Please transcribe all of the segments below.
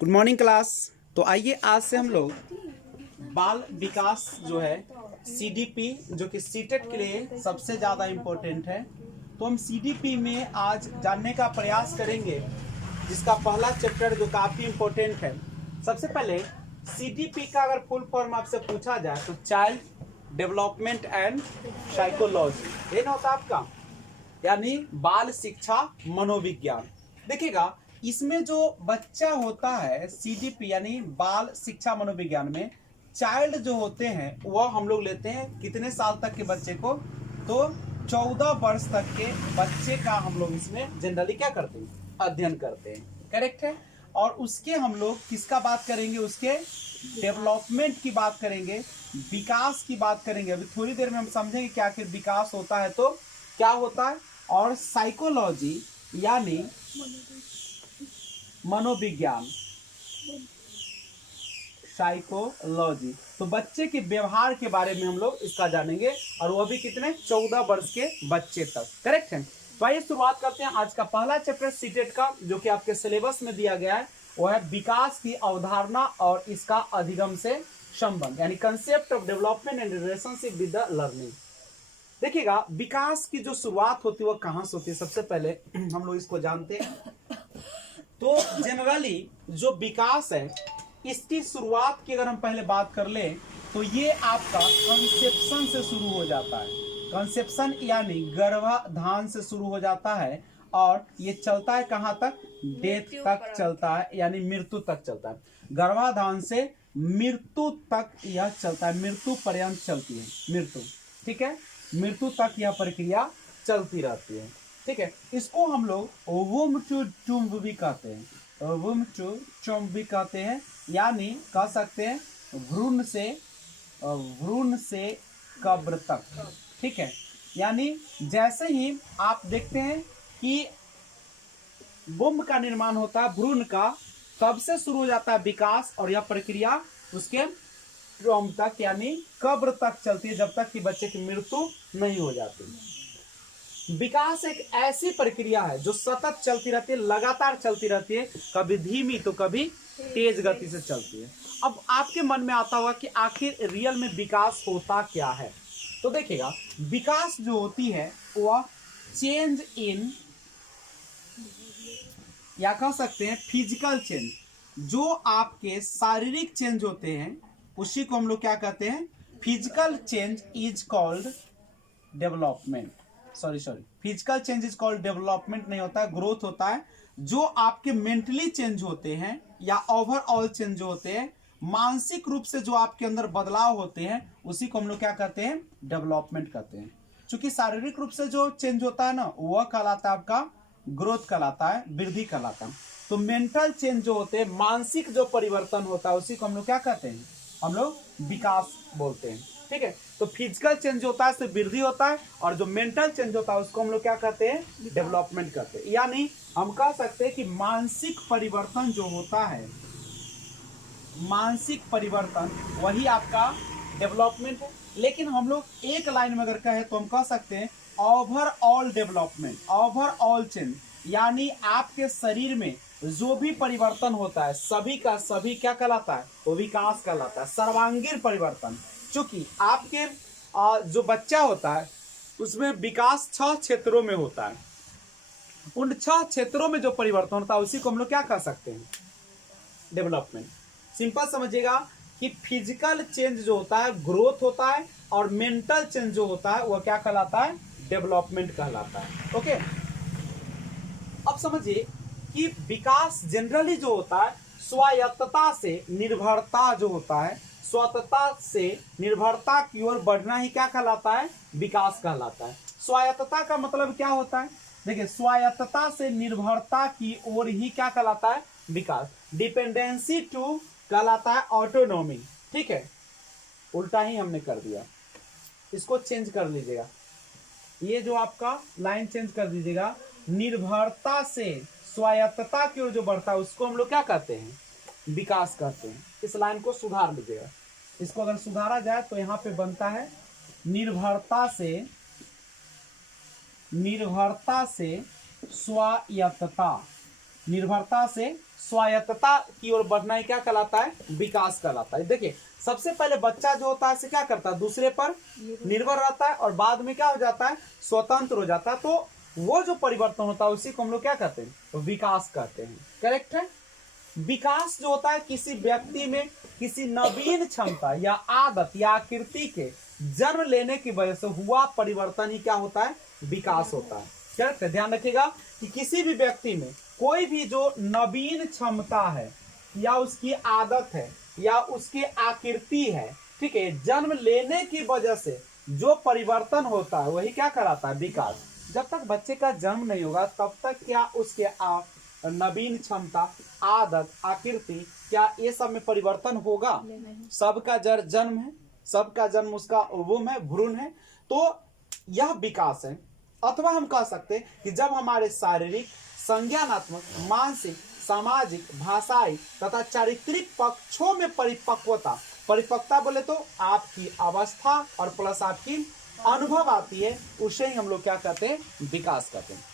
Good morning class. तो आइए आज से हम लोग बाल विकास जो है सीडीपी जो कि सीटेट के लिए सबसे ज़्यादा इम्पोर्टेंट है, तो हम सीडीपी में आज जानने का प्रयास करेंगे, जिसका पहला चैप्टर जो काफ़ी इम्पोर्टेंट है। सबसे पहले सीडीपी का अगर फुल फॉर्म आपसे पूछा जाए तो चाइल्ड डेवलपमेंट एंड साइकोलॉजी, ये ना होता आपका, यानी बाल शिक्षा मनोविज्ञान। देखिएगा इसमें जो बच्चा होता है सीडीपी यानी बाल शिक्षा मनोविज्ञान में चाइल्ड जो होते हैं वह हम लोग लेते हैं कितने साल तक के बच्चे को, तो 14 वर्ष तक के बच्चे का हम लोग इसमें जनरली क्या करते हैं, अध्ययन करते हैं। करेक्ट है। और उसके हम लोग किसका बात करेंगे, उसके डेवलपमेंट की बात करेंगे, विकास की बात करेंगे। अभी थोड़ी देर में हम समझेंगे कि आखिर विकास होता है तो क्या होता है। और साइकोलॉजी यानी मनोविज्ञान, साइकोलॉजी, तो बच्चे के व्यवहार के बारे में हम लोग इसका जानेंगे, और वो भी कितने 14 वर्ष के बच्चे तक। करेक्ट है। तो आइए शुरुआत करते हैं आज का पहला चैप्टर सीटेट का, जो कि आपके सिलेबस में दिया गया है। वो है विकास की अवधारणा और इसका अधिगम से संबंध, यानी concept of development and relationship with the learning. देखिएगा विकास की जो शुरुआत होती है वो कहाँ से होती है, सबसे पहले हम लोग इसको जानते हैं। तो जनरली जो विकास है इसकी शुरुआत की अगर हम पहले बात कर ले तो ये आपका कंसेप्शन से शुरू हो जाता है। कंसेप्शन यानी गर्भाधान से शुरू हो जाता है, और ये चलता है कहाँ तक, डेथ तक चलता है, यानी मृत्यु तक चलता है। गर्भाधान से मृत्यु तक यह चलता है, मृत्यु पर्यंत चलती है, मृत्यु, ठीक है, मृत्यु तक यह प्रक्रिया चलती रहती है। ठीक है, इसको हम लोग वुम टू टूम्ब भी कहते हैं, वुम टू टूम्ब भी कहते हैं, यानी कह सकते हैं भ्रूण से कब्र तक। ठीक है, यानी जैसे ही आप देखते हैं कि वुम का निर्माण होता है, भ्रूण का, तब से शुरू हो जाता है विकास, और यह प्रक्रिया उसके टूम्ब तक यानी कब्र तक चलती है, जब तक कि बच्चे की मृत्यु नहीं हो जाती। विकास एक ऐसी प्रक्रिया है जो सतत चलती रहती है, लगातार चलती रहती है, कभी धीमी तो कभी तेज गति से चलती है। अब आपके मन में आता होगा कि आखिर रियल में विकास होता क्या है। तो देखिएगा विकास जो होती है वह चेंज इन, या कह सकते हैं फिजिकल चेंज, जो आपके शारीरिक चेंज होते हैं उसी को हम लोग क्या कहते हैं, physical change is called development. Sorry physical change is called development नहीं होता है, ग्रोथ होता है। जो आपके मेंटली चेंज होते हैं या ओवरऑल चेंज जो होते हैं, मानसिक रूप से जो आपके अंदर बदलाव होते हैं, उसी को हम लोग क्या कहते हैं, डेवलपमेंट कहते हैं। क्योंकि शारीरिक रूप से जो चेंज होता है ना, वह कहलाता है आपका ग्रोथ कहलाता है, वृद्धि कहलाता है। तो मेंटल चेंज जो होते हैं, मानसिक जो परिवर्तन होता है, उसी को हम लोग क्या कहते हैं, हम लोग विकास बोलते हैं। ठीक है, तो फिजिकल चेंज होता है, उससे वृद्धि होता है, और जो मेंटल चेंज होता है उसको हम लोग क्या कहते हैं, डेवलपमेंट कहते हैं। यानी हम कह सकते हैं कि मानसिक परिवर्तन जो होता है, मानसिक परिवर्तन वही आपका डेवलपमेंट है। लेकिन हम लोग एक लाइन में अगर कहें तो हम कह सकते हैं ओवरऑल डेवलपमेंट, ओवरऑल चेंज, यानी आपके शरीर में जो भी परिवर्तन होता है सभी का सभी क्या कहलाता है, वो विकास कहलाता है, सर्वांगीण परिवर्तन। चूंकि आपके जो बच्चा होता है उसमें विकास 6 क्षेत्रों में होता है, उन 6 क्षेत्रों में जो परिवर्तन होता है उसी को हम लोग क्या कह सकते हैं, डेवलपमेंट। सिंपल समझिएगा कि फिजिकल चेंज जो होता है ग्रोथ होता है, और मेंटल चेंज जो होता है वह क्या कहलाता है, डेवलपमेंट कहलाता है। ओके, अब समझिए कि विकास जनरली जो होता है स्वायत्तता से निर्भरता जो होता है, स्वायत्तता से निर्भरता की ओर बढ़ना ही क्या कहलाता है, विकास कहलाता है। स्वायत्तता का मतलब क्या होता है, देखिए स्वायत्तता से निर्भरता की ओर ही क्या कहलाता है, विकास। डिपेंडेंसी टू कहलाता है ऑटोनॉमी। ठीक है, उल्टा ही हमने कर दिया, इसको चेंज कर लीजिएगा, ये जो आपका लाइन चेंज कर दीजिएगा, निर्भरता से स्वायत्तता की ओर जो बढ़ता है उसको हम लोग क्या कहते हैं, विकास कहते हैं। इस लाइन को सुधार लीजिएगा, इसको अगर सुधारा जाए तो यहां पे बनता है निर्भरता से स्वायत्तता, निर्भरता से स्वायत्तता की ओर बढ़ना ही क्या कहलाता है? विकास कहलाता है। देखिए सबसे पहले बच्चा जो होता है से क्या करता है? दूसरे पर निर्भर रहता है और बाद में क्या हो जाता है? स्वतंत्र हो जाता है। तो वो जो परिवर्तन होता है उसी को हम लोग क्या कहते हैं? तो विकास कहते हैं। करेक्ट है। विकास जो होता है किसी व्यक्ति में किसी नवीन क्षमता या आदत या आकृति के जन्म लेने की वजह से हुआ परिवर्तन ही क्या होता है? विकास होता है। करेक्ट है। ध्यान रखिएगा कि किसी भी व्यक्ति में कोई भी जो नवीन क्षमता है या उसकी आदत है या उसकी आकृति है, ठीक है, जन्म लेने की वजह से जो परिवर्तन होता है वही क्या कराता है? विकास। जब तक बच्चे का जन्म नहीं होगा तब तक क्या उसके नवीन क्षमता, आदत, आकृति, क्या ये सब में परिवर्तन होगा? सबका जन्म है, सबका जन्म उसका वुम है, भ्रूण है, तो यह विकास है। अथवा हम कह सकते हैं कि जब हमारे शारीरिक, संज्ञानात्मक, मानसिक, सामाजिक, भाषाई तथा चारित्रिक पक्षों में परिपक्वता बोले तो आपकी अवस्था और प्लस आपकी अनुभव आती है, उसे ही हम लोग क्या कहते हैं? विकास कहते हैं।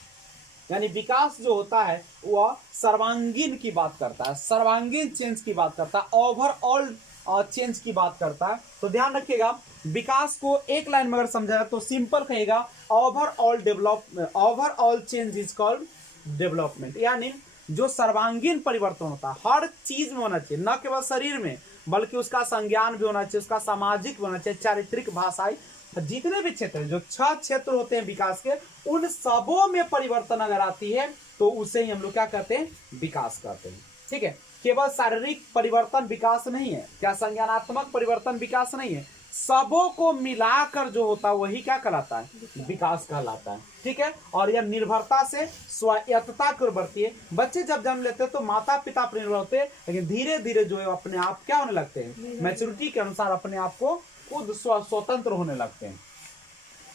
यानी विकास जो होता है वह सर्वांगीण की बात करता है, सर्वांगीण चेंज की बात करता है, ओवरऑल चेंज की बात करता है। तो ध्यान रखिएगा विकास को एक लाइन में अगर समझा तो सिंपल कहेगा overall change is called development. यानी जो सर्वांगीण परिवर्तन होता है हर चीज में होना चाहिए, न केवल शरीर में बल्कि उसका संज्ञान भी होना चाहिए, उसका सामाजिक भी होना चाहिए, चारित्रिक, भाषाई, जितने भी क्षेत्र जो 6 क्षेत्र होते हैं विकास के, उन सबों में परिवर्तन अगर आती है तो उसे ही हम लोग क्या कहते हैं? विकास कहते हैं। ठीक है। केवल शारीरिक परिवर्तन विकास नहीं है, क्या संज्ञानात्मक परिवर्तन विकास नहीं है, सबों को मिलाकर जो होता है वही क्या कहलाता है? विकास कहलाता है। ठीक है। और यह निर्भरता से स्वायत्तता की ओर बढ़ती है। बच्चे जब जन्म लेते हैं तो माता पिता पर निर्भर होते हैं, लेकिन धीरे धीरे जो है अपने आप क्या होने लगते हैं? मैच्योरिटी के अनुसार अपने आप को खुद स्वतंत्र होने लगते हैं।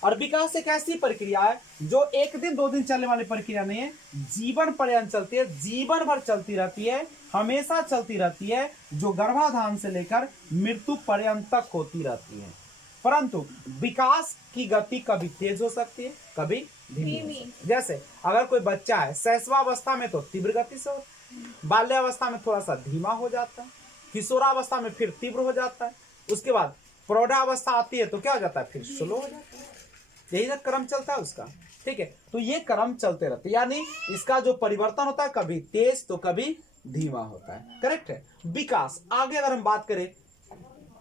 और विकास एक ऐसी प्रक्रिया है जो एक दिन 2 दिन चलने वाली प्रक्रिया नहीं है, जीवन पर्यंत चलती है, जीवन भर चलती रहती है, हमेशा चलती रहती है, जो गर्भाधान से लेकर मृत्यु पर्यंत तक होती रहती है। परंतु विकास की गति कभी तेज हो सकती है, कभी धीमी। जैसे अगर कोई बच्चा है शैशवावस्था में तो तीव्र गति से होता है, बाल्यावस्था में थोड़ा सा धीमा हो जाता है, किशोरावस्था में फिर तीव्र हो जाता है, उसके बाद प्रौढ़ावस्था आती है तो क्या हो जाता है? फिर स्लो हो जाता है। यही जो क्रम चलता है उसका। ठीक है। तो ये क्रम चलते रहते हैं, यानी इसका जो परिवर्तन होता है कभी तेज तो कभी धीमा होता है। करेक्ट है। विकास आगे अगर हम बात करें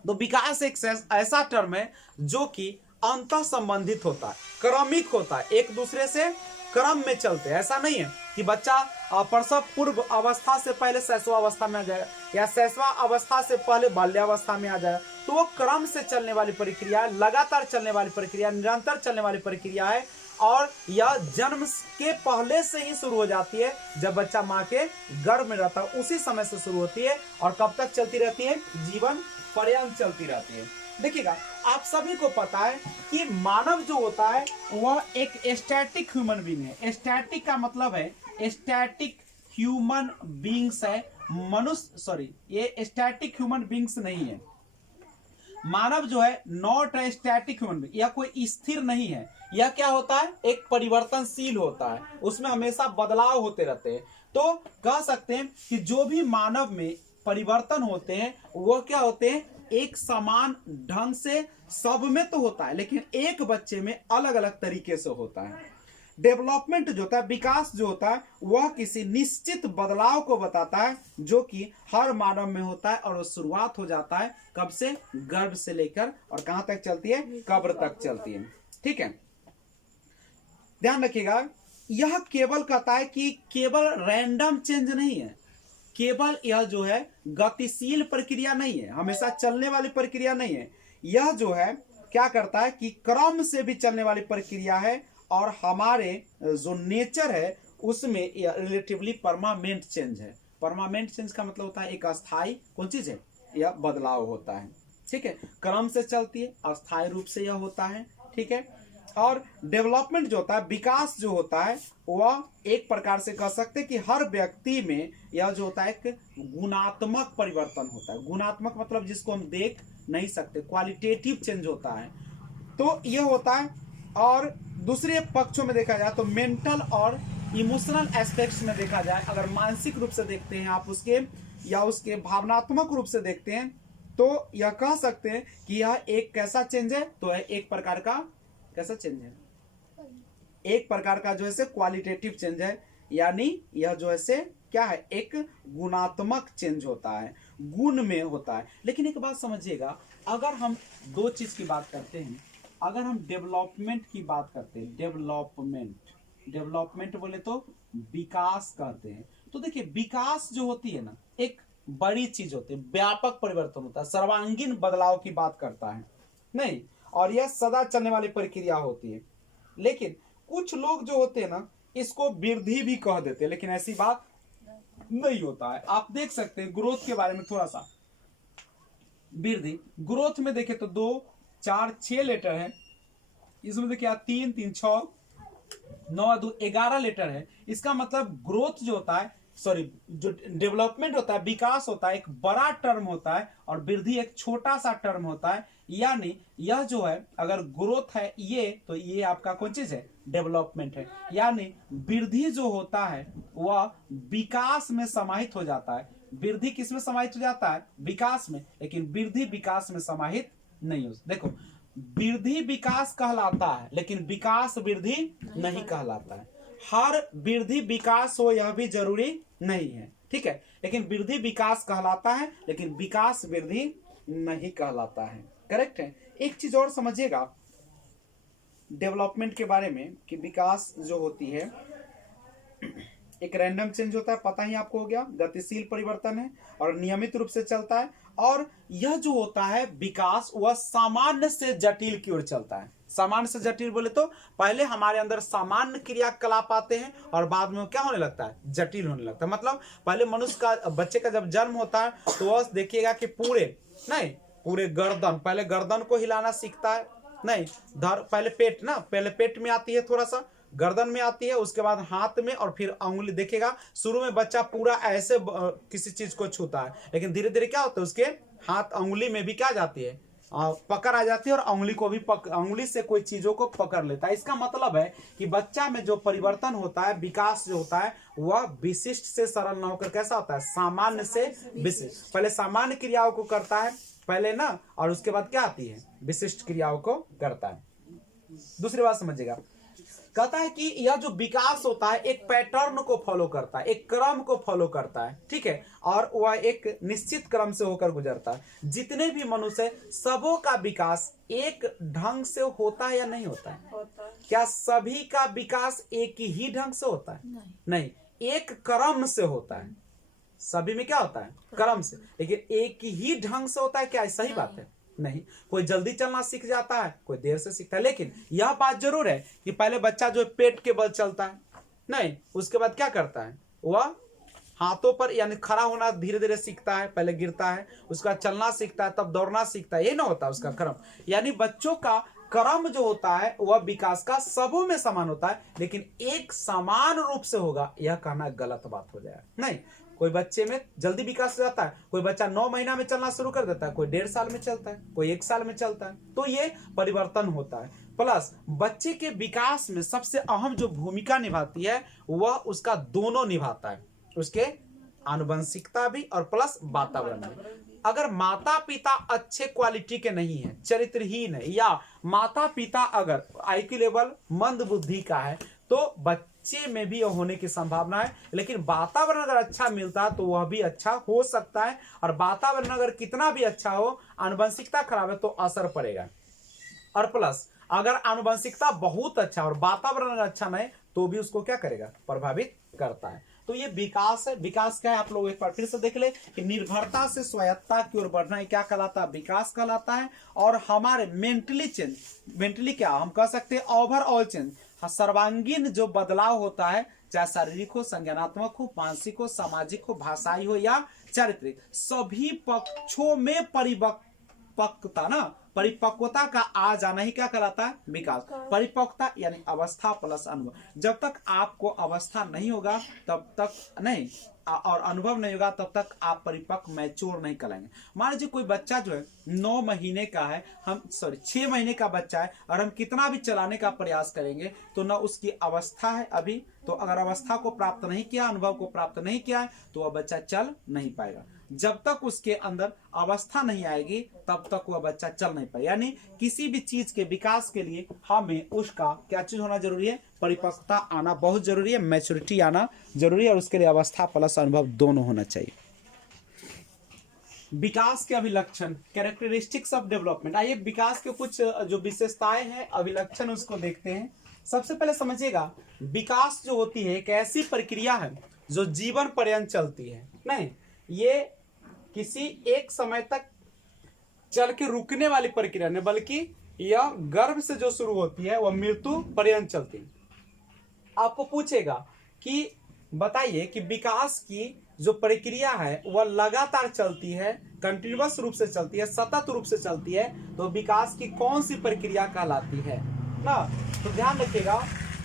तो विकास एक ऐसा टर्म है जो कि अंतः संबंधित होता है, क्रमिक होता है, एक दूसरे से क्रम में चलते हैं। ऐसा नहीं है कि बच्चा प्रसव पूर्व अवस्था से पहले शैशवावस्था में आ जाएगा या शैशवा अवस्था से पहले बाल्यावस्था में आ जाएगा। तो वो क्रम से चलने वाली प्रक्रिया है, लगातार चलने वाली प्रक्रिया, निरंतर चलने वाली प्रक्रिया है। और यह जन्म के पहले से ही शुरू हो जाती है, जब बच्चा माँ के गर्भ में रहता है उसी समय से शुरू होती है और कब तक चलती रहती है? जीवन पर्यंत चलती रहती है। देखिएगा आप सभी को पता है कि मानव जो होता है वह एक स्टैटिक ह्यूमन बीइंग है। स्टैटिक का मतलब है स्टैटिक ह्यूमन बीइंग्स है, मनुष्य ये स्टैटिक ह्यूमन बीइंग्स नहीं है। मानव जो है not a static human being, यह कोई स्थिर नहीं है। यह क्या होता है? एक परिवर्तनशील होता है, उसमें हमेशा बदलाव होते रहते हैं। तो कह सकते हैं कि जो भी मानव में परिवर्तन होते हैं वह क्या होते हैं? एक समान ढंग से सब में तो होता है, लेकिन एक बच्चे में अलग अलग तरीके से होता है। डेवलपमेंट जो होता है, विकास जो होता है, वह किसी निश्चित बदलाव को बताता है जो कि हर मानव में होता है और वो शुरुआत हो जाता है कब से? गर्भ से लेकर और कहां तक चलती है? कब्र तक चलती है। ठीक है। ध्यान रखिएगा यह केवल कहता है कि केवल रैंडम चेंज नहीं है, केवल यह जो है गतिशील प्रक्रिया नहीं है, हमेशा चलने वाली प्रक्रिया नहीं है। यह जो है क्या करता है कि क्रम से भी चलने वाली प्रक्रिया है और हमारे जो नेचर है उसमें रिलेटिवली परमानेंट चेंज है। परमानेंट चेंज का मतलब होता है एक अस्थाई कौन चीज है? यह बदलाव होता है। ठीक है। क्रम से चलती है, अस्थाई रूप से यह होता है। ठीक है। और डेवलपमेंट जो होता है, विकास जो होता है, वह एक प्रकार से कह सकते हैं कि हर व्यक्ति में यह जो होता है एक गुणात्मक परिवर्तन होता है। गुणात्मक मतलब जिसको हम देख नहीं सकते, क्वालिटेटिव चेंज होता है, तो यह होता है। और दूसरे पक्षों में देखा जाए तो मेंटल और इमोशनल एस्पेक्ट्स में देखा जाए, अगर मानसिक रूप से देखते हैं आप उसके, या उसके भावनात्मक रूप से देखते हैं, तो यह कह सकते हैं कि यह एक कैसा चेंज है, तो है एक प्रकार का कैसा चेंज है, एक प्रकार का जो है से क्वालिटेटिव चेंज है, यानी यह जो है से क्या है, एक गुणात्मक चेंज होता है, गुण में होता है। लेकिन एक बात समझिएगा, अगर हम दो चीज की बात करते हैं, अगर हम डेवलपमेंट की बात करते हैं, डेवलपमेंट बोले तो विकास कहते हैं, तो देखिए विकास जो होती है ना, एक बड़ी चीज होती है, व्यापक परिवर्तन होता है, सर्वांगीण बदलाव की बात करता है नहीं, और यह सदा चलने वाली प्रक्रिया होती है। लेकिन कुछ लोग जो होते हैं ना, इसको वृद्धि भी कह देते हैं, लेकिन ऐसी बात नहीं होता है। आप देख सकते हैं ग्रोथ के बारे में थोड़ा सा, वृद्धि ग्रोथ में देखें तो 2 4 6 लेटर है, इसमें देखिए 3 3 6 9 2 11 लेटर है। इसका मतलब ग्रोथ जो होता है, सॉरी जो डेवलपमेंट होता है, विकास होता है, एक बड़ा टर्म होता है, और वृद्धि एक छोटा सा टर्म होता है। यानी यह जो है, अगर ग्रोथ है ये, तो ये आपका कौन चीज है, डेवलपमेंट है। यानी वृद्धि जो होता है वह विकास में समाहित हो जाता है। वृद्धि किस में समाहित हो जाता है, विकास में, लेकिन वृद्धि विकास में समाहित नहीं हो। देखो वृद्धि विकास कहलाता है, लेकिन विकास वृद्धि नहीं कहलाता है। हर वृद्धि विकास हो यह भी जरूरी नहीं है, ठीक है, लेकिन वृद्धि विकास कहलाता है, लेकिन विकास वृद्धि नहीं कहलाता है। करेक्ट है। एक चीज और समझिएगा डेवलपमेंट के बारे में, कि विकास जो होती है एक रैंडम चेंज होता है, पता ही आपको हो गया, गतिशील परिवर्तन है और नियमित रूप से चलता है। और यह जो होता है विकास, वह सामान्य से जटिल की ओर चलता है। सामान्य से जटिल बोले तो पहले हमारे अंदर सामान्य क्रियाकलाप आते हैं, और बाद में क्या होने लगता है, जटिल होने लगता है। मतलब पहले मनुष्य का, बच्चे का जब जन्म होता है, तो वह देखिएगा कि पूरे गर्दन, पहले गर्दन को हिलाना सीखता है, नहीं पहले पेट ना, पहले पेट में आती है, थोड़ा सा गर्दन में आती है, उसके बाद हाथ में, और फिर उंगली। देखिएगा शुरू में बच्चा पूरा ऐसे किसी चीज को छूता है, लेकिन धीरे धीरे क्या होता है, उसके हाथ उंगली में भी क्या जाती है, पकड़ आ जाती है, और उंगली को भी उंगली से कोई चीजों को पकड़ लेता है। इसका मतलब है कि बच्चा में जो परिवर्तन होता है, विकास जो होता है, वह विशिष्ट से सरल न होकर कैसा होता है, सामान्य से विशिष्ट। पहले सामान्य क्रियाओं को करता है पहले ना, और उसके बाद क्या आती है, विशिष्ट क्रियाओं को करता है। दूसरी बात समझिएगा, कहता है कि यह जो विकास होता है एक पैटर्न को फॉलो करता है, एक क्रम को फॉलो करता है, ठीक है, और वह एक निश्चित क्रम से होकर गुजरता है। जितने भी मनुष्य, सबों का विकास एक ढंग से होता है या नहीं होता है? क्या सभी का विकास एक ही ढंग से होता है? नहीं, एक क्रम से होता है। सभी में क्या होता है, क्रम से, लेकिन एक ही ढंग से होता है क्या? सही बात है, नहीं। कोई जल्दी चलना सीख जाता है, कोई देर से सीखता है, लेकिन यह बात जरूर है कि पहले बच्चा जो पेट के बल चलता है, नहीं, उसके बाद क्या करता है, वह हाथों पर यानी खड़ा होना धीरे धीरे सीखता है, पहले गिरता है, उसका चलना सीखता है, तब दौड़ना सीखता है। ये ना होता उसका क्रम। यानी बच्चों का क्रम जो होता है वह विकास का सबों में समान होता है, लेकिन एक समान रूप से होगा यह कहना गलत बात हो जाएगा। नहीं, कोई बच्चे में जल्दी विकास हो जाता है, कोई बच्चा 9 महीना में चलना शुरू कर देता है, कोई 1.5 साल में चलता है, कोई 1 साल में चलता है, तो ये परिवर्तन होता है। प्लस बच्चे के विकास में सबसे अहम जो भूमिका निभाती है वह उसका दोनों निभाता है, उसके आनुवंशिकता भी और प्लस वातावरण भी। अगर माता पिता अच्छे क्वालिटी के नहीं है, चरित्रहीन है, या माता पिता अगर IQ लेवल मंद बुद्धि का है, तो बच्चे में भी होने की संभावना है। लेकिन वातावरण अगर अच्छा मिलता है तो वह भी अच्छा हो सकता है, और वातावरण अगर कितना भी अच्छा हो, आनुवंशिकता खराब है तो असर पड़ेगा। और प्लस अगर आनुवंशिकता बहुत अच्छा और वातावरण अच्छा नहीं, तो भी उसको क्या करेगा, प्रभावित करता है। तो ये विकास है। विकास क्या है, आप लोग एक बार फिर से देख ले कि निर्भरता से स्वायत्तता की ओर बढ़ना क्या कहलाता है, विकास कहलाता है। और हमारे मेंटली चेंज, मेंटली क्या हम कह सकते हैं, ओवरऑल चेंज, सर्वांगीण जो बदलाव होता है, चाहे शारीरिक हो, संज्ञानात्मक हो, मानसिक हो, सामाजिक हो, भाषाई हो या चारित्रिक, सभी पक्षों में परिपक्वता का आ जाना ही क्या कहलाता है, विकास। परिपक्वता यानी अवस्था प्लस अनुभव। जब तक आपको अवस्था नहीं होगा तब तक नहीं, और अनुभव नहीं होगा तब तक आप परिपक्व मैच्योर नहीं कराएंगे। मान लीजिए कोई बच्चा जो है 9 महीने का है, 6 महीने का बच्चा है, और हम कितना भी चलाने का प्रयास करेंगे तो ना उसकी अवस्था है अभी, तो अगर अवस्था को प्राप्त नहीं किया, अनुभव को प्राप्त नहीं किया है, तो वह बच्चा चल नहीं पाएगा। जब तक उसके अंदर अवस्था नहीं आएगी तब तक वह बच्चा चल नहीं पाएगा। यानी किसी भी चीज के विकास के लिए हमें उसका क्या चीज होना जरूरी है, परिपक्वता आना बहुत जरूरी है, मैच्योरिटी आना जरूरी है, और उसके लिए अवस्था प्लस अनुभव दोनों होना चाहिए। विकास के अभिलक्षण, कैरेक्टरिस्टिक्स ऑफ डेवलपमेंट। आइए विकास के कुछ जो विशेषताएं हैं, अभिलक्षण, उसको देखते हैं। सबसे पहले समझिएगा, विकास जो होती है एक ऐसी प्रक्रिया है जो जीवन पर्यंत चलती है। नहीं, ये किसी एक समय तक चल के रुकने वाली प्रक्रिया नहीं, बल्कि यह गर्भ से जो शुरू होती है वह मृत्यु पर्यंत चलती है। आपको पूछेगा कि बताइए कि विकास की जो प्रक्रिया है वह लगातार चलती है, कंटिन्यूअस रूप से चलती है, सतत रूप से चलती है, तो विकास की कौन सी प्रक्रिया कहलाती है ना। तो ध्यान रखिएगा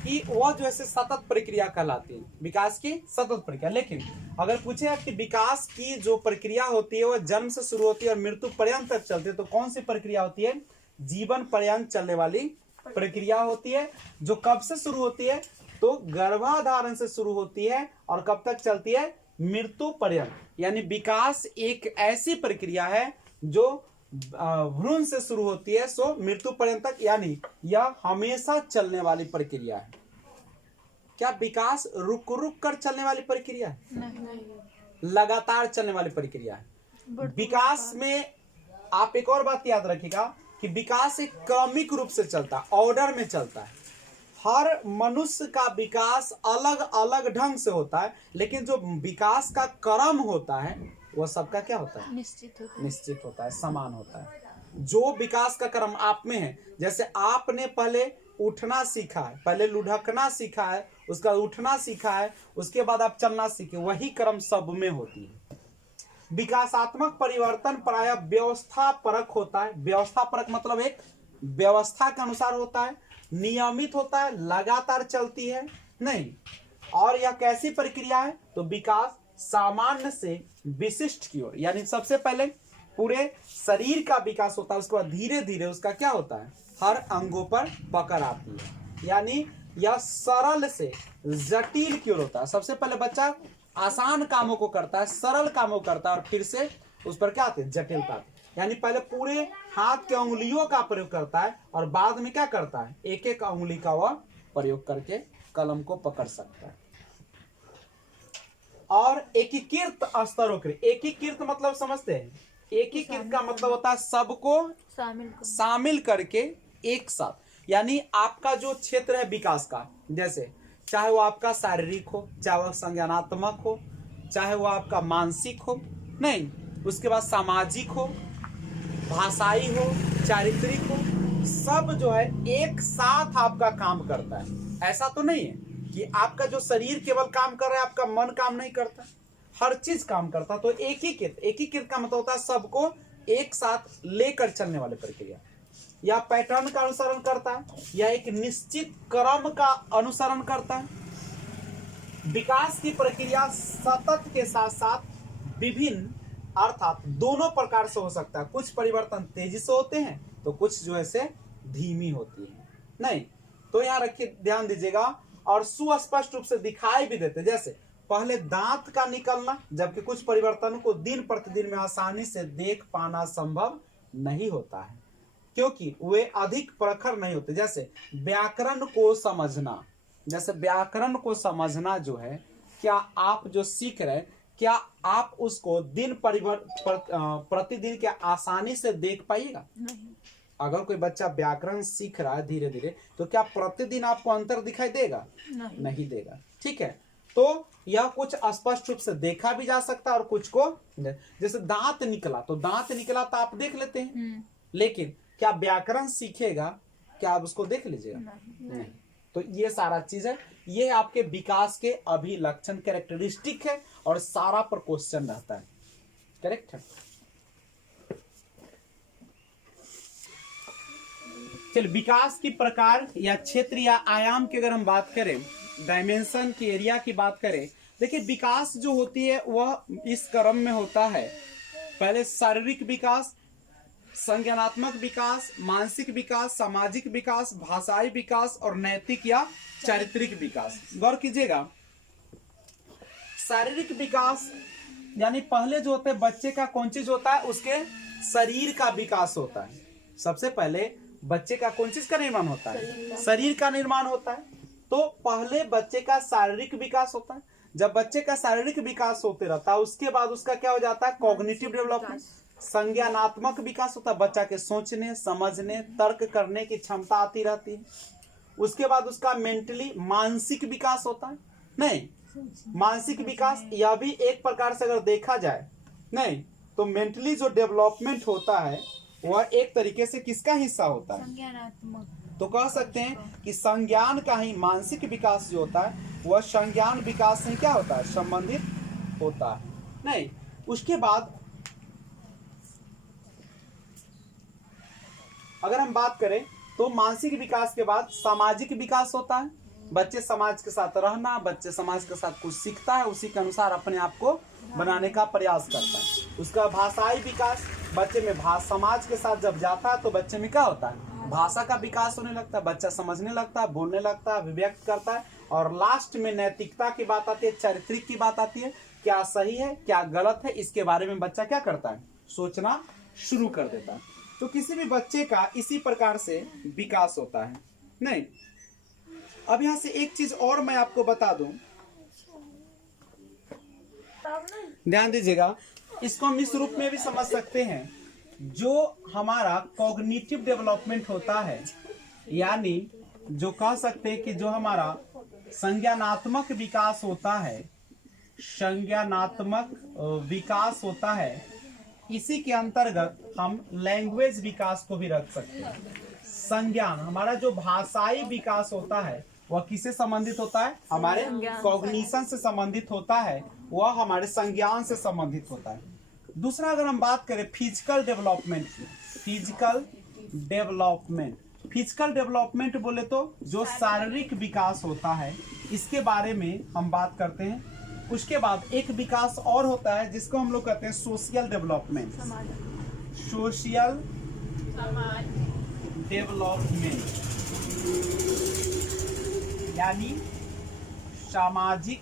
कि वह जो है सतत प्रक्रिया कहलाती है, विकास की सतत प्रक्रिया। लेकिन अगर पूछे कि विकास की जो प्रक्रिया होती है वह जन्म से शुरू होती है और मृत्यु पर्यंत तक चलती है, तो कौन सी प्रक्रिया होती है, जीवन पर्यंत चलने वाली प्रक्रिया होती है, जो कब से शुरू होती है, तो गर्भाधारण से शुरू होती है और कब तक चलती है, मृत्यु पर्यंत। यानी विकास एक ऐसी प्रक्रिया है जो भ्रूण से शुरू होती है सो मृत्यु पर्यंत तक, यानी यह हमेशा चलने वाली प्रक्रिया है। क्या विकास रुक रुक कर चलने वाली प्रक्रिया है? नहीं। लगातार चलने वाली प्रक्रिया है। विकास में आप एक और बात याद रखिएगा कि विकास एक क्रमिक रूप से चलता है, ऑर्डर में चलता है। हर मनुष्य का विकास अलग अलग ढंग से होता है, लेकिन जो विकास का क्रम होता है वह सबका क्या होता है, निश्चित होता है, समान होता है। जो विकास का क्रम आप में है, जैसे आपने पहले उठना सीखा है, पहले लुढ़कना सीखा है, उसका उठना सीखा है, उसके बाद आप चलना सीखे, वही क्रम सब में होती है। विकासात्मक परिवर्तन प्रायः व्यवस्था परक होता है। व्यवस्था परक मतलब एक व्यवस्था के अनुसार होता है, नियमित होता है, लगातार चलती है नहीं। और यह कैसी प्रक्रिया है, तो विकास सामान्य से विशिष्ट की ओर, यानी सबसे पहले पूरे शरीर का विकास होता है, उसके बाद धीरे धीरे उसका क्या होता है, हर अंगों पर पकड़ आती है। यानी यह सरल से जटिल की ओर होता है। सबसे पहले बच्चा आसान कामों को करता है, सरल कामों को करता है, और फिर से उस पर क्या आते हैं, जटिलता। यानी पहले पूरे हाथ के उंगलियों का प्रयोग करता है और बाद में क्या करता है, एक एक उंगली का वह प्रयोग करके कलम को पकड़ सकता है। और एकीकृत स्तरों के, एकीकृत मतलब समझते हैं, एकीकृत का मतलब होता है सबको शामिल करके एक साथ। यानी आपका जो क्षेत्र है विकास का, जैसे चाहे वो आपका शारीरिक हो, चाहे वह संज्ञानात्मक हो, चाहे वो आपका मानसिक हो, नहीं, उसके बाद सामाजिक हो, भाषाई हो, चारित्रिक हो, सब जो है एक साथ आपका काम करता है। ऐसा तो नहीं है कि आपका जो शरीर केवल काम कर रहा है, आपका मन काम नहीं करता, हर चीज काम करता। तो एकीकृत का मतलब होता है सबको एक साथ लेकर चलने वाली प्रक्रिया। यह पैटर्न का अनुसरण करता है, यह एक निश्चित क्रम का अनुसरण करता है। विकास की प्रक्रिया सतत के साथ साथ विभिन्न अर्थात दोनों प्रकार से हो सकता है। कुछ परिवर्तन तेजी से होते हैं तो कुछ जो है से धीमी होती है नहीं। तो यहाँ रखिए, ध्यान दीजिएगा, और सुस्पष्ट रूप से दिखाई भी देते, जैसे पहले दांत का निकलना, जबकि कुछ परिवर्तनों को दिन प्रतिदिन में आसानी से देख पाना संभव नहीं होता है क्योंकि वे अधिक प्रखर नहीं होते। जैसे व्याकरण को समझना, जैसे व्याकरण को समझना जो है, क्या आप जो सीख रहे हैं, क्या आप उसको दिन प्रतिदिन क्या आसानी से देख पाइएगा? नहीं। अगर कोई बच्चा व्याकरण सीख रहा है धीरे धीरे, तो क्या प्रतिदिन आपको अंतर दिखाई देगा? नहीं देगा। ठीक है, तो यह कुछ स्पष्ट रूप से देखा भी जा सकता है और कुछ को, जैसे दांत निकला तो तो आप देख लेते हैं, लेकिन क्या व्याकरण सीखेगा, क्या आप उसको देख लीजिएगा? नहीं। तो ये सारा चीज है, ये आपके विकास के अभिलक्षण कैरेक्टरिस्टिक है, और सारा पर क्वेश्चन रहता है। करेक्ट है। चल, विकास की प्रकार या क्षेत्र या आयाम की अगर हम बात करें, डायमेंशन की, एरिया की बात करें, देखिए विकास जो होती है वह इस क्रम में होता है, पहले शारीरिक विकास, संज्ञानात्मक विकास, मानसिक विकास, सामाजिक विकास, भाषाई विकास और नैतिक या चारित्रिक विकास। गौर कीजिएगा, शारीरिक विकास यानी पहले जो होते हैं बच्चे का कौन चीज होता है, उसके शरीर का विकास होता है। सबसे पहले बच्चे का कौन चीज का निर्माण होता है, शरीर का निर्माण होता है। तो पहले बच्चे का शारीरिक विकास होता है। जब बच्चे का शारीरिक विकास होते रहता है उसके बाद उसका क्या हो जाता है, कॉग्निटिव डेवलपमेंट, संज्ञानात्मक विकास होता है। बच्चा के सोचने, समझने, तर्क करने की क्षमता आती रहती है। उसके बाद उसका मेंटली मानसिक विकास होता है। नहीं, मानसिक विकास यह भी एक प्रकार से अगर देखा जाए, नहीं तो मेंटली जो डेवलपमेंट होता है वह एक तरीके से किसका हिस्सा होता है, संज्ञानात्मक। तो कह सकते हैं कि संज्ञान का ही मानसिक विकास जो होता है वह संज्ञान विकास से क्या होता है, संबंधित होता है। नहीं, उसके बाद अगर हम बात करें तो मानसिक विकास के बाद सामाजिक विकास होता है। बच्चे समाज के साथ रहना, बच्चे समाज के साथ कुछ सीखता है, उसी के अनुसार अपने आप को बनाने का प्रयास करता है। उसका भाषाई विकास, बच्चे में समाज के साथ जब जाता है तो बच्चे में क्या होता है, भाषा का विकास होने लगता है, बच्चा समझने लगता है, बोलने लगता है, अभिव्यक्त करता है। और लास्ट में नैतिकता की बात आती है, चारित्रिक की बात आती है, क्या सही है क्या गलत है इसके बारे में बच्चा क्या करता है, सोचना शुरू कर देता है। तो किसी भी बच्चे का इसी प्रकार से विकास होता है। नहीं, अब यहां से एक चीज और मैं आपको बता दूं, ध्यान दीजिएगा, इसको हम इस रूप में भी समझ सकते हैं। जो हमारा कॉग्निटिव डेवलपमेंट होता है, यानी जो कह सकते हैं कि जो हमारा संज्ञानात्मक विकास होता है, संज्ञानात्मक विकास होता है, इसी के अंतर्गत हम लैंग्वेज विकास को भी रख सकते हैं। संज्ञान, हमारा जो भाषाई विकास होता है वह किससे संबंधित होता है, हमारे कॉग्निशन से संबंधित होता है, वह हमारे संज्ञान से संबंधित होता है। दूसरा अगर हम बात करें फिजिकल डेवलपमेंट की, फिजिकल डेवलपमेंट बोले तो जो शारीरिक विकास होता है इसके बारे में हम बात करते हैं। उसके बाद एक विकास और होता है जिसको हम लोग कहते हैं सोशल डेवलपमेंट, सोशल डेवलपमेंट यानी सामाजिक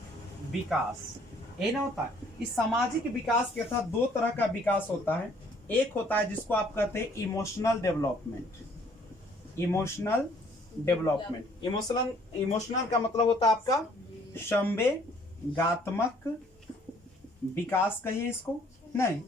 विकास। ये ना होता है, इस सामाजिक विकास के तहत दो तरह का विकास होता है। एक होता है जिसको आप कहते हैं इमोशनल डेवलपमेंट, इमोशनल का मतलब होता है आपका संवेगात्मक विकास, कहिए इसको, नहीं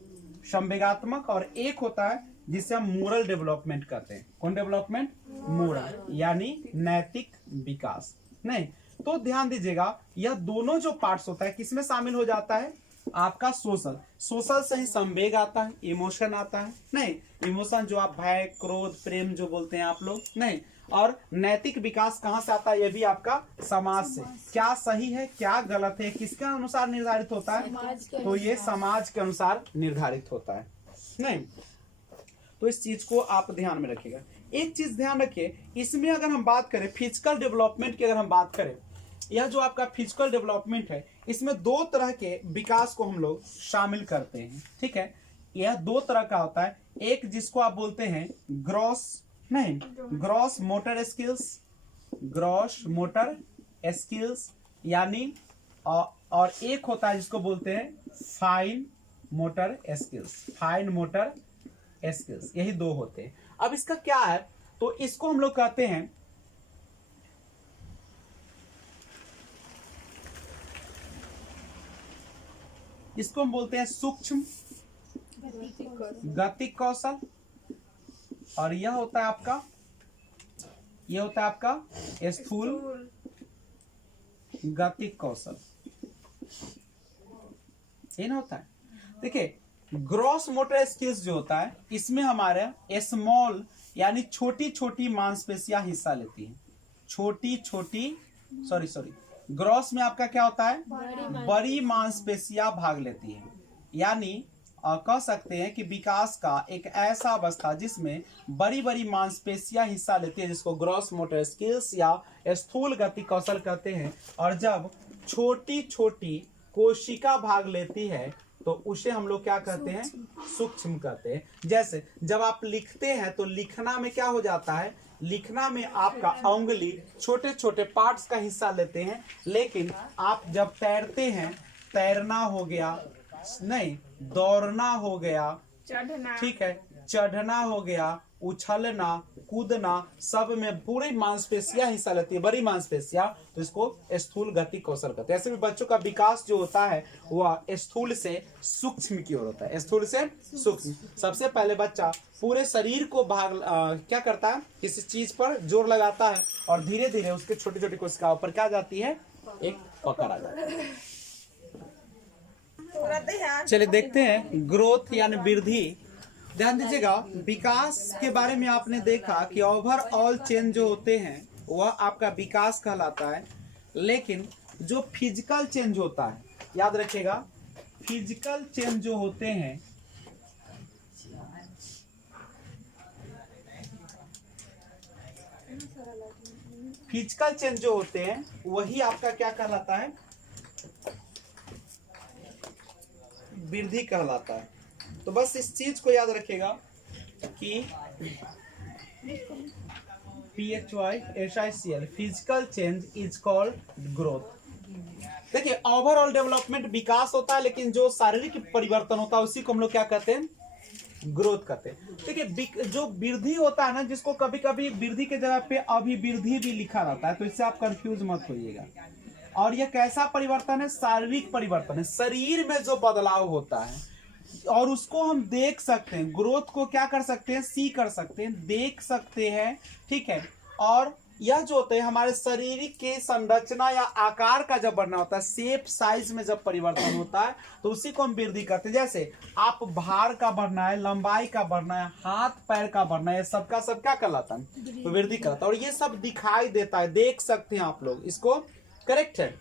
संवेगात्मक। और एक होता है जिसे हम मोरल डेवलपमेंट कहते हैं। कौन डेवलपमेंट, मोरल, यानी नैतिक विकास। नहीं, तो ध्यान दीजिएगा, यह दोनों जो पार्ट्स होता है किसमें शामिल हो जाता है, आपका सोशल से ही संवेग आता है, इमोशन आता है। नहीं, इमोशन जो आप भय, क्रोध, प्रेम जो बोलते हैं आप लोग, नहीं। और नैतिक विकास कहां से आता है, यह भी आपका समाज से, क्या सही है क्या गलत है किसके अनुसार निर्धारित होता है, तो ये समाज के अनुसार निर्धारित होता है। नहीं, तो इस चीज को आप ध्यान में रखिएगा। एक चीज ध्यान रखिए, इसमें अगर हम बात करें फिजिकल डेवलपमेंट की, अगर हम बात करें, यह जो आपका फिजिकल डेवलपमेंट है इसमें दो तरह के विकास को हम लोग शामिल करते हैं। ठीक है, यह दो तरह का होता है। एक जिसको आप बोलते हैं ग्रॉस मोटर स्किल्स यानी, और एक होता है जिसको बोलते हैं फाइन मोटर स्किल्स। यही दो होते हैं। अब इसका क्या है, तो इसको हम लोग कहते हैं इसको हम बोलते हैं सूक्ष्म गतिक कौशल, और यह होता है आपका स्थूल गतिक कौशल। ये ना होता है। देखिए, ग्रॉस मोटर स्किल्स जो होता है इसमें हमारे स्मॉल यानी छोटी छोटी मांसपेशियां हिस्सा लेती हैं। ग्रॉस में आपका क्या होता है, बड़ी मांसपेशियां भाग लेती हैं। यानी कह सकते हैं कि विकास का एक ऐसा अवस्था जिसमें बड़ी बड़ी मांसपेशियां हिस्सा लेती है, जिसको ग्रॉस मोटर स्किल्स या स्थूल गति कौशल कहते हैं। और जब छोटी छोटी कोशिका भाग लेती है तो उसे हम लोग क्या कहते हैं, सूक्ष्म कहते हैं। जैसे जब आप लिखते हैं तो लिखना में क्या हो जाता है, लिखना में आपका उंगली छोटे छोटे पार्ट्स का हिस्सा लेते हैं, लेकिन आप जब तैरते हैं, तैरना हो गया, नहीं दौड़ना हो गया, ठीक है, चढ़ना हो गया, उछलना, कूदना, सब में पूरी मांसपेशियां हिस्सा लेती है, बड़ी मांसपेशियां, तो इसको स्थूल गति कौशल कहते हैं। ऐसे भी बच्चों का विकास जो होता है वह स्थूल से सूक्ष्म की ओर होता है, स्थूल से सूक्ष्म। सबसे पहले बच्चा पूरे शरीर को क्या करता है, किसी चीज पर जोर लगाता है और धीरे धीरे उसके छोटी छोटी कोशिकाओं पर क्या जाती है, एक पकड़ आ जाती है। चलिए देखते हैं ग्रोथ यानी वृद्धि। ध्यान दीजिएगा, विकास के बारे में आपने देखा कि ओवरऑल चेंज जो होते हैं वह आपका विकास कहलाता है, लेकिन जो फिजिकल चेंज होता है, याद रखिएगा, फिजिकल चेंज जो होते हैं, फिजिकल चेंज जो होते हैं वही आपका क्या कहलाता है, वृद्धि कहलाता है। तो बस इस चीज को याद रखिएगा कि PHYSICL physical change is called growth. देखिए ओवरऑल डेवलपमेंट विकास होता है, लेकिन जो शारीरिक परिवर्तन होता है उसी को हम लोग क्या कहते हैं, ग्रोथ कहते हैं। देखिए जो वृद्धि होता है ना, जिसको कभी कभी वृद्धि के जगह पे अभिवृद्धि भी लिखा रहता है, तो इससे आप कंफ्यूज मत होइएगा। और यह कैसा परिवर्तन है, शारीरिक परिवर्तन है, शरीर में जो बदलाव होता है और उसको हम देख सकते हैं। ग्रोथ को क्या कर सकते हैं, सी कर सकते हैं, देख सकते हैं, ठीक है। और यह जो होता है हमारे शरीर के संरचना या आकार का जब बढ़ना होता है, शेप साइज में जब परिवर्तन होता है, तो उसी को हम वृद्धि करते हैं। जैसे आप भार का बढ़ना है, लंबाई का बढ़ना है, हाथ पैर का बढ़ना है, सबका सब क्या कहलाता है, तो वृद्धि कहलाता है। और ये सब दिखाई देता है, देख सकते हैं आप लोग इसको, करेक्ट है।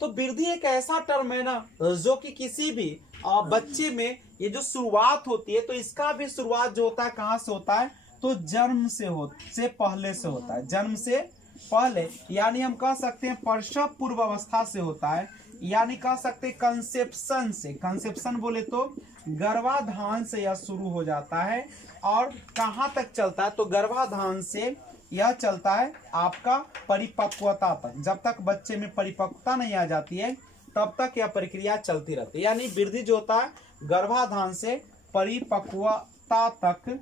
तो वृद्धि एक ऐसा टर्म है ना जो कि किसी भी बच्चे में ये जो शुरुआत होती है, तो इसका भी शुरुआत जो होता है कहाँ से होता है, तो जन्म से पहले से होता है, जन्म से पहले, यानी हम कह सकते हैं प्रसव पूर्व अवस्था से होता है, यानी कह सकते हैं कंसेप्शन से। कंसेप्शन बोले तो गर्भाधान से यह शुरू हो जाता है और कहाँ तक चलता है, तो गर्भाधान से यह चलता है आपका परिपक्वता तक। जब तक बच्चे में परिपक्वता नहीं आ जाती है तब तक यह प्रक्रिया चलती रहती है। यानी वृद्धि जो होता है गर्भाधान से परिपक्वता तक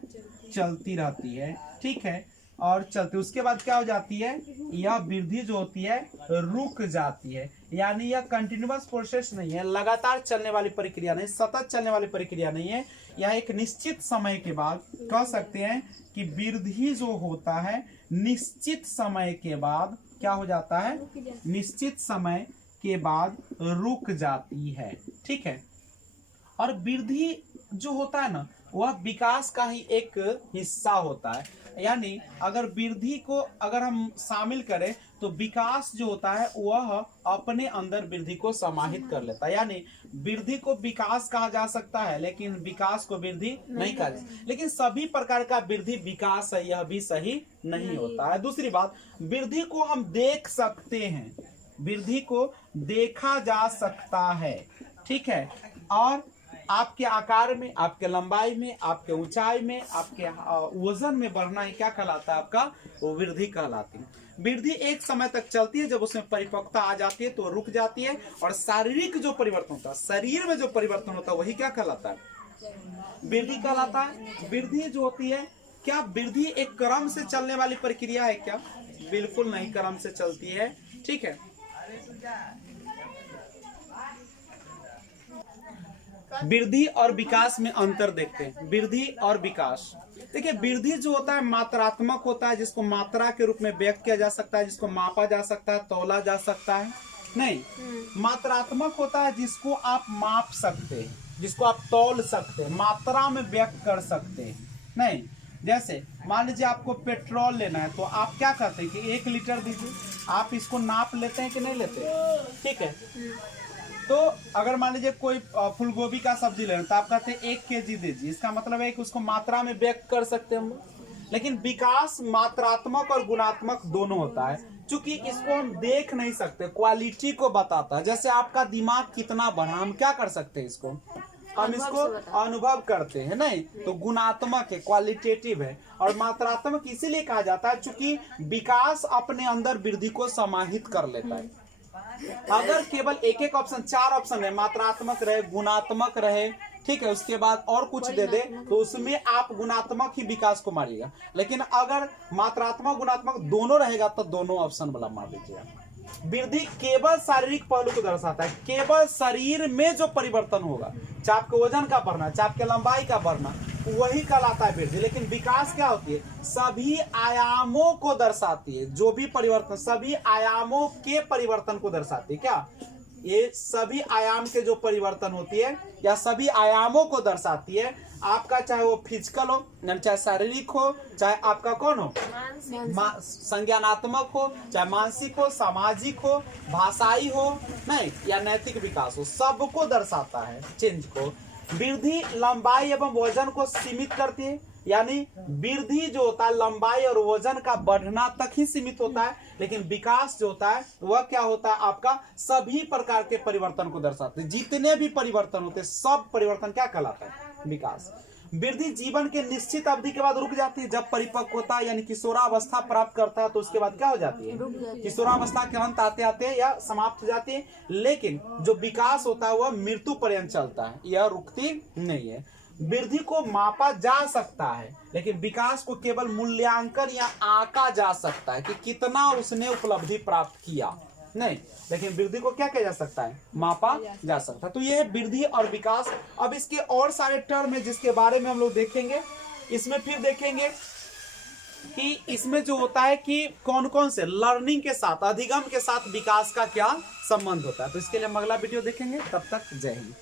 चलती रहती है, ठीक है। और चलती, उसके बाद क्या हो जाती है, यह वृद्धि जो होती है रुक जाती है। यानी यह कंटिन्यूअस प्रोसेस नहीं है, लगातार चलने वाली प्रक्रिया नहीं, सतत चलने वाली प्रक्रिया नहीं है। यह एक निश्चित समय के बाद कह सकते हैं कि वृद्धि जो होता है निश्चित समय के बाद क्या हो जाता है, निश्चित समय के बाद रुक जाती है, ठीक है। और वृद्धि जो होता है ना वह विकास का ही एक हिस्सा होता है। यानी अगर वृद्धि को अगर हम शामिल करें तो विकास जो होता है वह अपने अंदर वृद्धि को समाहित कर लेता है। यानी वृद्धि को विकास कहा जा सकता है, लेकिन विकास को वृद्धि नहीं कहा जा। लेकिन सभी प्रकार का वृद्धि विकास है यह भी सही नहीं होता है। दूसरी बात, वृद्धि को हम देख सकते हैं, वृद्धि को देखा जा सकता है, ठीक है। और आपके आकार में, आपके लंबाई में, आपके ऊंचाई में, आपके वजन में बढ़ना ही क्या कहलाता है, आपका वो वृद्धि कहलाती है। वृद्धि एक समय तक चलती है, जब उसमें परिपक्वता आ जाती है तो रुक जाती है। और शारीरिक जो परिवर्तन होता है, शरीर में जो परिवर्तन होता है वही क्या कहलाता है, वृद्धि कहलाता है। वृद्धि जो होती है, क्या वृद्धि एक क्रम से चलने वाली प्रक्रिया है क्या, बिल्कुल नहीं क्रम से चलती है, ठीक है। वृद्धि और विकास में अंतर देखते हैं। वृद्धि और विकास, देखिए वृद्धि जो होता है मात्रात्मक होता है, जिसको मात्रा के रूप में व्यक्त किया जा सकता है, जिसको मापा जा सकता है, तौला जा सकता है। नहीं, मात्रात्मक होता है जिसको आप माप सकते हैं, जिसको आप तौल सकते हैं, मात्रा में व्यक्त कर सकते हैं। नहीं, जैसे मान लीजिए आपको पेट्रोल लेना है तो आप क्या करते हैं कि 1 लीटर दीजिए, आप इसको नाप लेते हैं कि नहीं लेते, ठीक है। तो अगर मान लीजिए कोई फूलगोभी का सब्जी लेना तो आप कहते हैं 1 केजी दीजिए, इसका मतलब है कि उसको मात्रा में व्यक्त कर सकते हैं हम लोग। लेकिन विकास मात्रात्मक और गुणात्मक दोनों होता है। चूंकि इसको हम देख नहीं सकते, क्वालिटी को बताता है। जैसे आपका दिमाग कितना बड़ा, हम क्या कर सकते हैं इसको, हम इसको अनुभव करते हैं, नहीं तो गुणात्मक है, क्वालिटेटिव है। और मात्रात्मक इसीलिए कहा जाता है चूंकि विकास अपने अंदर वृद्धि को समाहित कर लेता है। अगर केवल एक एक ऑप्शन, 4 ऑप्शन है, मात्रात्मक रहे, गुणात्मक रहे, ठीक है, उसके बाद और कुछ दे दे, तो उसमें आप गुणात्मक ही विकास को मारिएगा। लेकिन अगर मात्रात्मक गुणात्मक दोनों रहेगा तो दोनों ऑप्शन वाला मार दीजिएगा। वृद्धि केवल शारीरिक पहलू को दर्शाता है, केवल शरीर में जो परिवर्तन होगा, चाहे आपके वजन का बढ़ना, चाहे आपके लंबाई का बढ़ना, वही कहलाता है वृद्धि। लेकिन विकास क्या होती है, सभी आयामों को दर्शाती है। जो भी परिवर्तन सभी आयामों के परिवर्तन को दर्शाती है। क्या ये सभी आयाम के जो परिवर्तन होती है या सभी आयामों को दर्शाती है। आपका चाहे वो फिजिकल हो, चाहे शारीरिक हो, चाहे आपका कौन हो, संज्ञानात्मक हो, चाहे मानसिक हो, सामाजिक हो, भाषाई हो, नहीं या नैतिक विकास हो, सबको दर्शाता है चेंज को। वृद्धि लंबाई एवं वजन को सीमित करती है, यानी वृद्धि जो होता है लंबाई और वजन का बढ़ना तक ही सीमित होता है। लेकिन विकास जो होता है वह क्या होता है, आपका सभी प्रकार के परिवर्तन को दर्शाते हैं। जितने भी परिवर्तन होते हैं सब परिवर्तन क्या कहलाता है, विकास। वृद्धि जीवन के निश्चित अवधि के बाद रुक जाती है। जब परिपक्वता यानी किशोरावस्था प्राप्त करता है तो उसके बाद क्या हो जाती है, किशोरावस्था के अंत आते आते या समाप्त हो जाती है। लेकिन जो विकास होता है वह मृत्यु पर्यंत चलता है, यह रुकती नहीं है। वृद्धि को मापा जा सकता है, लेकिन विकास को केवल मूल्यांकन या आंका जा सकता है कि कितना उसने उपलब्धि प्राप्त किया, नहीं। लेकिन वृद्धि को क्या किया जा सकता है, मापा जा सकता है। तो ये है वृद्धि और विकास। अब इसके और सारे टर्म है जिसके बारे में हम लोग देखेंगे। इसमें फिर देखेंगे कि इसमें जो होता है कि कौन कौन से लर्निंग के साथ, अधिगम के साथ विकास का क्या संबंध होता है। तो इसके लिए हम अगला वीडियो देखेंगे। तब तक जय हिंद।